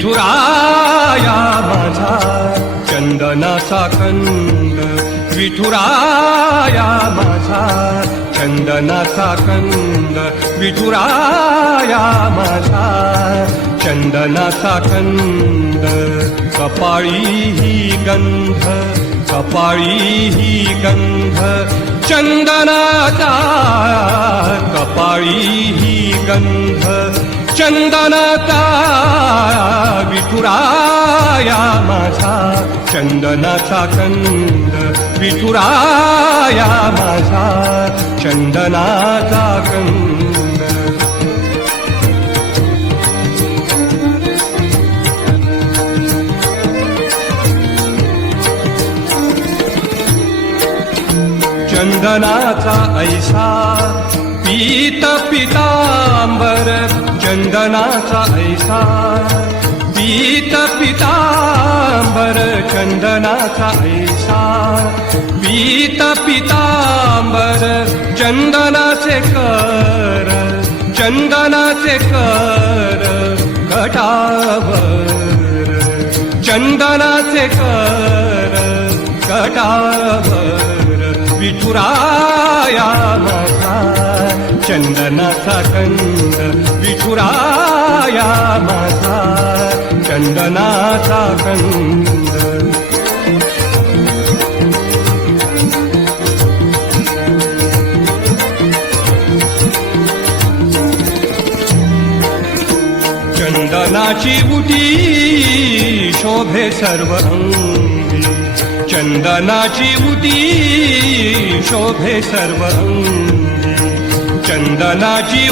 विठुराया माझा चंदनाचा कंद, विठुराया माझा चंदनाचा कंद, विठुराया माझा चंदनाचा कंद. कपाळी ही गंध, कपाळी ही गंध चंदनाचा, कपाळी ही गंध चंदनाचा. विठुराया माझा चंदनाचा कंद, विठुराया माझा चंदनाचा कंद. चंदनाचा ऐसा पीत पितांबर, चंदनाचा ऐसा पीत पितांबर, चंदनाचा ऐसा पीत पितांबर. चंदनाचे कर, चंदनाचे कर कटावर, चंदनाचे कर कटावर. विठुराया माझा चंदनाचा कंद, विठुराया माझा चंदनाचा कंद. चंदनाची उटी शोभे सर्व अंगी, चंदनाची उटी शोभे सर्व अंगी, चंदनाची